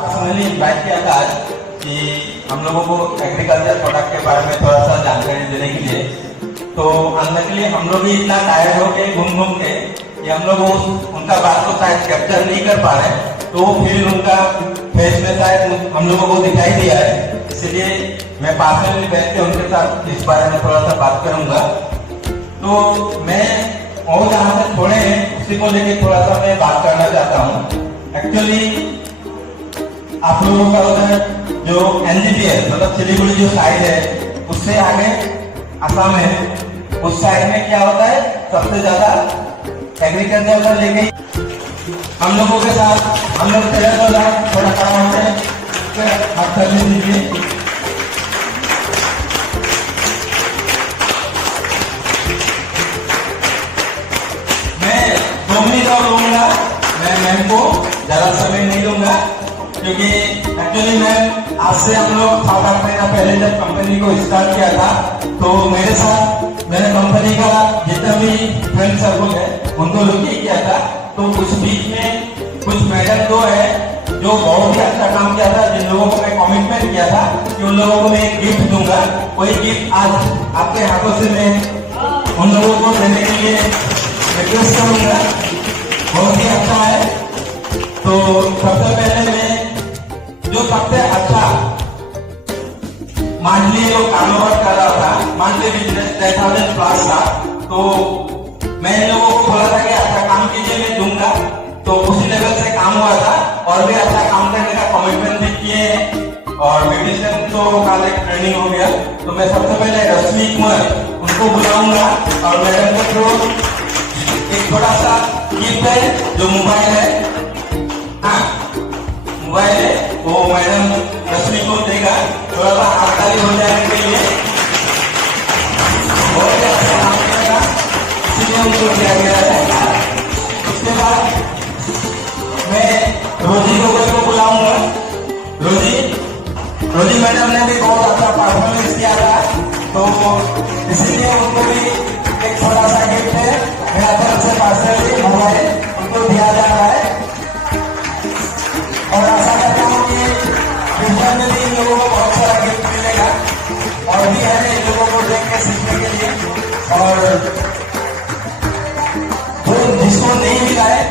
Personally invite किया था आज कि हम लोगों को एग्रीकल्चर प्रोडक्ट के बारे में थोड़ा सा जानकारी देने के लिए। तो अनलकीली हम लोग भी इतना टायर्ड हो के घूम के कि हम लोग उनका बात को शायद कैप्चर नहीं कर पा रहे, तो फिर उनका फेस में शायद हम लोगों को दिखाई दिया है। इसलिए मैं पर्सनली बैठ के उनके साथ इस बारे में थोड़ा सा बात करूंगा। तो मैं और जहाँ से छोड़े हैं उसी को लेके थोड़ा सा मैं बात करना चाहता हूँ। एक्चुअली आप लोगों का उधर जो NGPL मतलब सिलीगुड़ी जो साइड है उससे आगे असम है, उस साइड में क्या होता है सबसे ज्यादा एग्रीकल्चर का लेके हम लोगों के साथ हम लोग थोड़ा काम होते हैं, आप करने दीजिए। मैं 2 मिनट और लूंगा, मैं मैम को ज्यादा समय नहीं दूंगा क्योंकि एक्चुअली मैं आज से हम लोग 7-8 महीना पहले जब कंपनी को स्टार्ट किया था तो मेरे साथ मैंने कंपनी का जितना भी फ्रेंड सर्कल है उनको लुकी किया था। तो कुछ बीच में कुछ मैडम जो है जो बहुत ही अच्छा काम किया था, जिन लोगों को मैं कमिटमेंट किया था कि उन लोगों को मैं एक गिफ्ट दूंगा, वही गिफ्ट आज आपके हाथों से मैं उन लोगों को देने के लिए रिक्वेस्ट करूंगा। बहुत ही अच्छा है। तो सबसे पहले मैं जो सबसे अच्छा मंथली जो कारोबार कर रहा था, मंथली बिजनेस 10,000+ था, तो मैं इन लोगों को बोला था कि अच्छा काम कीजिए, मैं दूंगा। तो उसी लेवल से काम हुआ था और भी अच्छा काम करने का कमिटमेंट भी किए और ब्यूटिशियन तो का एक ट्रेनिंग हो गया। तो मैं सबसे पहले रश्मि कुमार उनको बुलाऊंगा और मैडम को थ्रू एक थोड़ा सा गिफ्ट है जो मोबाइल है, हाँ मोबाइल है, वो मैडम रश्मि को देगा। थोड़ा सा आसानी हो जाने के लिए बहुत ही अच्छा काम करेगा, इसीलिए उनको दिया गया है। उसके बाद मैं रोजी गोगोई को बुलाऊंगा। रोजी मैडम ने भी बहुत अच्छा परफॉर्मेंस किया था, तो इसीलिए उनको भी एक छोटा सा गिफ्ट है मेरा तरफ से पर्सनली मोबाइल उनको दिया जा रहा है। और आशा करता हूँ कि फ्यूचर में भी इन लोगों को बहुत सारा गिफ्ट मिलेगा और भी है इन लोगों को देख के सीखने के लिए। और जो जिसको नहीं मिला है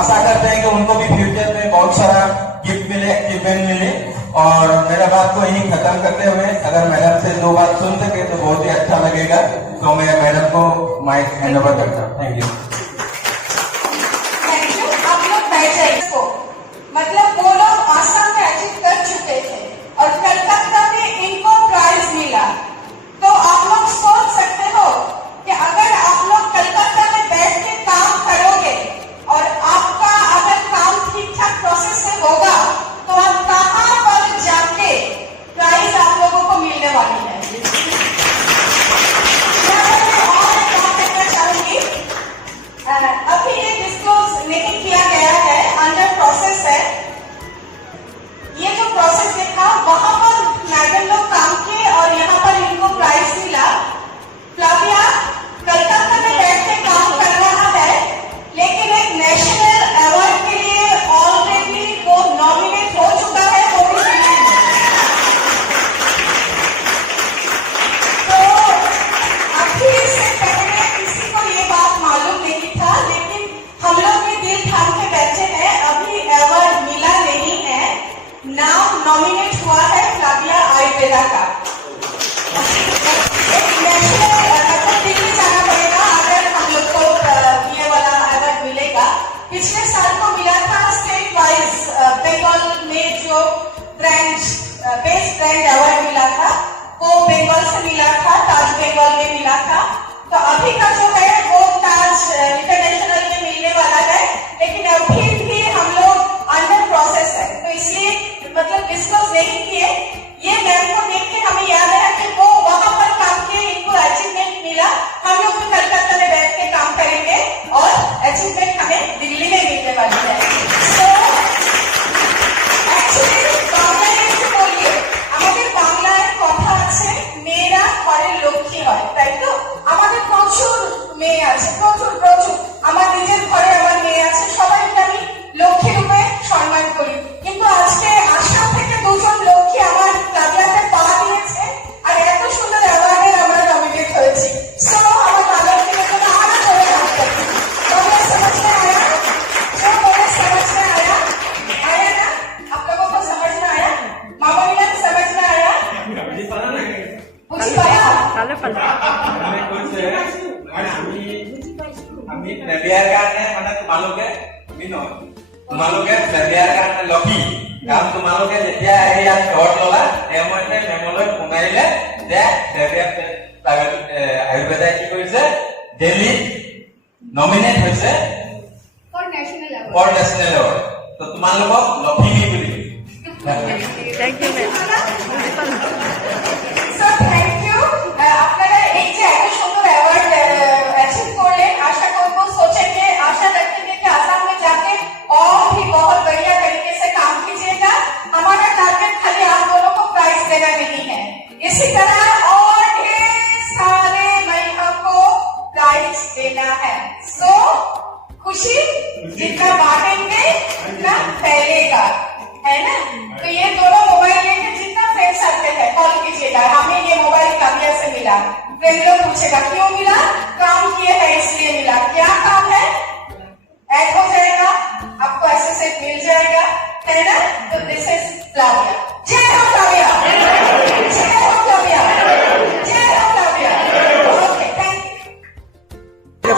आशा करते हैं कि उनको भी फ्यूचर में बहुत सारा गिफ्ट मिले, अचीवमेंट मिले। और मेरा बात को यही खत्म करते हुए अगर मैडम से 2 बात सुन सके तो बहुत ही अच्छा लगेगा। तो मैं मैडम को माइक हैंड ओवर करता हूँ। Thank you. आप लोग बैठ जाइए। मतलब वो लोग आसाम में अचीव कर चुके थे और कलकत्ता में इनको प्राइज मिला। तो आप लोग सोच सकते हो कि अगर आप लोग कलकत्ता में बैठ के काम करोगे और आपका अगर काम ठीक ठाक प्रोसेस से होगा तो आप कहाँ पर जाके प्राइज आप लोगों को मिलने वाली है। और क्या कहना चाहूंगी, अभी ये डिस्क्लोज नहीं किया गया है, अंडर प्रोसेस है। ये जो प्रोसेस देखा वहां पर मैडम लोग काम किए और यहाँ पर इनको प्राइज मिला। फ्लाविया कलकत्ता में बैठ के काम कर रहा है, लेकिन एक नेशनल अवार्ड के लिए ऑलरेडी वो नॉमिनेट हो चुका है, वो भी दिल्ली में। तो अभी से पहले किसी को ये बात मालूम नहीं था, लेकिन हम लोग भी दिल थाम के बैठे हैं। अभी अवार्ड मिला नहीं है, नाम नॉमिनेट हुआ है फ्लाविया आयुर्वेदा का। एक नेशनल दिल्ली जाना पड़ेगा अगर हम लोग को ये वाला अवार्ड मिलेगा। पिछले साल को मिला था स्टेट वाइज बंगाल में जो ब्रांच बेस्ट ब्रांड अवार्ड मिला था वो बंगाल से मिला था, ताज बंगाल में मिला था। तो अभी का जो है वो ताज इंटरनेशनल में मिलने वाला है, लेकिन अभी भी हम लोग अंडर प्रोसेस है, तो इसलिए मतलब डिस्कस नहीं किए। ये मैम को देख के हमें याद है कि वो वहां पर काम किए, इनको अचीवमेंट मिला। हम लोग भी कलकत्ता में बैठ के काम करेंगे और अचीवमेंट हमें दिल्ली में मिलने वाली है। तो एक्चुअली बांग्लाয় একটু বলি, আমাদের বাংলায় কথা আছে মেয়েরা ঘরের লক্ষ্মী হয়, তাই তো? আমাদের প্রচুর আমি প্ৰেমিয়াৰ কাৰণে মানে তোমালোকে তুমি নহয় তোমালোকে প্ৰেমিয়াৰ কাৰণে লকি কাৰণ তোমালোকে যেতিয়া আহি ইয়াত ঘৰত ল'লা তেওঁমতে মেমলৈ ফোন আহিলে যে আয়ুৰ্বেদাই কি কৰিছে দিল্লী নমিনেট হৈছে For national award. For national award তো তোমালোকক লখিমী বুলি Thank you, ma'am. So thank you. আপনারা এই যে এত সুন্দর অ্যাওয়ার্ড অ্যাচিভ করলেন आशा করবো सोचेंगे आशा रखेंगे कि आसाम में जाके और भी बहुत बढ़िया तरीके से काम कीजिएगा हमारा टारगेट खाली आप दोनों को प्राइज देना नहीं है इसी तरह और ढेर सारे महिलाओं को प्राइज देना है सो खुशी जितना बांटेंगे उतना फैलेगा है ना तो ये दोनों मोबाइल लेके जितना फ्रेंड्स आते हैं कॉल कीजिएगा हमें ये मोबाइल काव्या से मिला फ्रेंड लोग पूछेगा क्यों मिला काम किए है इसलिए मिला क्या काम है ऐड हो जाएगा आपको ऐसे से मिल जाएगा है ना तो दिस इज फ्लाविया जय हो फ्लाविया जय हो फ्लाविया जय हो Flavia okay thank you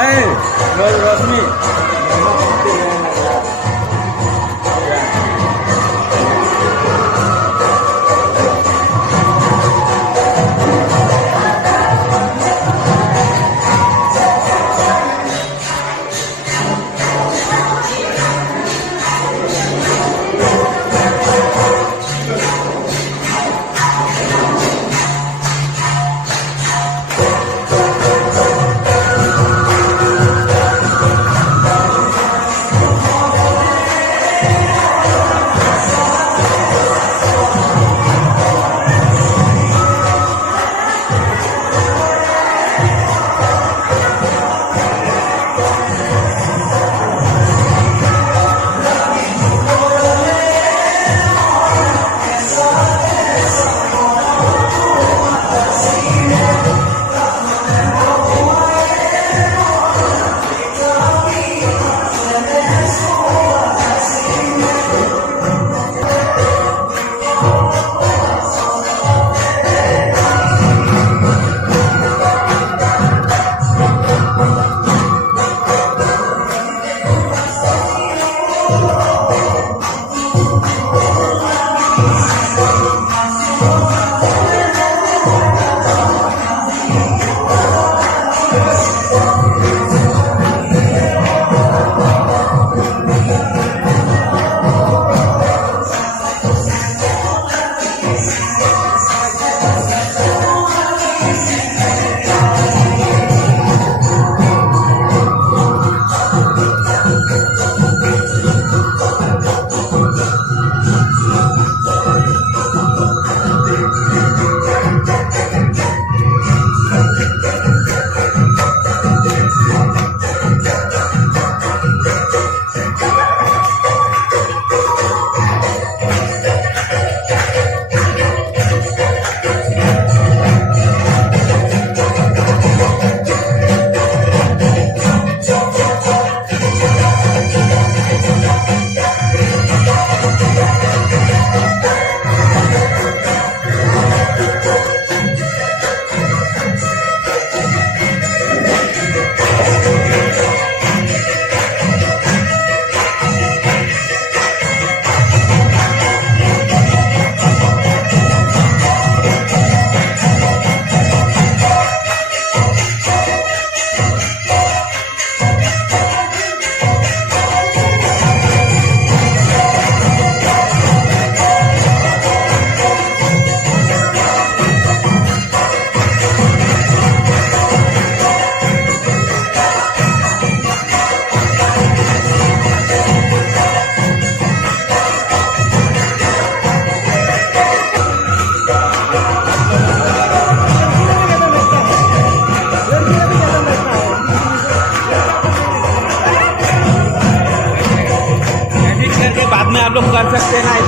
Hey, Rosmi. आप लोग कर सकते हैं ना।